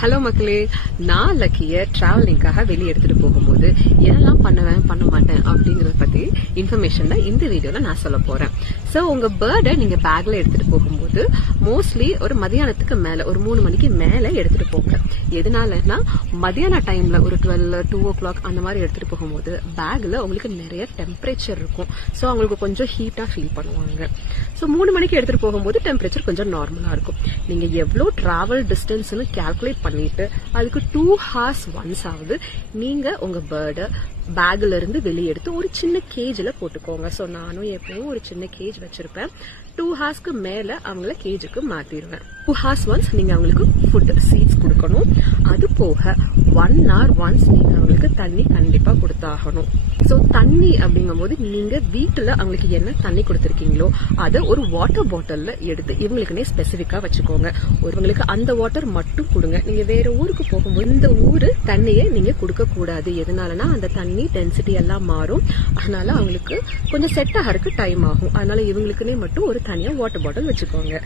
Hello மக்களே, நான் லக்கிய டிராவலிங்காக வெளியே எடுத்துட்டு போகும்போது என்னெல்லாம் பண்ணுவேன் பண்ண மாட்டேன் அப்படிங்கறத பத்தி இன்ஃபர்மேஷன் தான் இந்த வீடியோல நான் சொல்ல போறேன். சோ உங்க பேர்டை நீங்க பேக்ல எடுத்துட்டு போகும்போது மோஸ்ட்லி ஒரு மதியானத்துக்கு மேல ஒரு 3 மணிக்கு மேல எடுத்துட்டு போங்க. எதனாலன்னா மதியான டைம்ல ஒரு 12, 2 o'clock அந்த மாதிரி எடுத்துட்டு போகும்போது பேக்ல உங்களுக்கு நிறைய டெம்பரேச்சர் இருக்கும். சோ அவங்களுக்கு கொஞ்சம் ஹீட்டா ஃபீல் பண்ணுவாங்க. சோ 3 மணிக்கு எடுத்துட்டு போகும்போது டெம்பரேச்சர் கொஞ்சம் நார்மலா இருக்கும். நீங்க எவ்வளவு டிராவல் டிஸ்டன்ஸ்னு கால்குலேட் பண்ணிட்டு அதுக்கு 2 hours ஒன்ஸ் ஆகுது நீங்க உங்க பேர்டை பேக்ல இருந்து வெளியே எடுத்து ஒரு சின்ன கேஜ்ல போட்டுக்கோங்க. சோ நானும் எப்பவும் ஒரு சின்ன கேஜ் வச்சிருப்பேன். 2 ஹார்ஸ்க்கு மேல அவங்கள கேஜுக்கு மாத்திடுவேன். 2 hours ஒன்ஸ் நீங்க அவங்களுக்கு ஃபுட் சீட்ஸ் கொடுக்கணும். அது போக 1 hour ஒன்ஸ் நீங்க அவங்களுக்கு தண்ணி கண்டிப்பா கொடுத்தாகணும். சோ தண்ணி அப்படிங்கும் போது நீங்க வீட்டுல அவங்களுக்கு என்ன தண்ணி கொடுத்திருக்கீங்களோ அதை ஒரு வாட்டர் பாட்டில்ல எடுத்து இவங்களுக்குன்னே ஸ்பெசிபிக்கா வச்சுக்கோங்க. ஒருவங்களுக்கு அந்த வாட்டர் மட்டும் கொடுங்க. நீங்க வேற ஊருக்கு போகும்போது இந்த ஊரு தண்ணியை நீங்க கொடுக்க கூடாது. எதனாலனா அந்த தண்ணி டென்சிட்டி எல்லாம் மாறும். அதனால அவங்களுக்கு கொஞ்சம் செட் ஆகிறதுக்கு டைம் ஆகும். அதனால இவங்களுக்குன்னே மட்டும் ஒரு தனியா வாட்டர் பாட்டில் வச்சுக்கோங்க.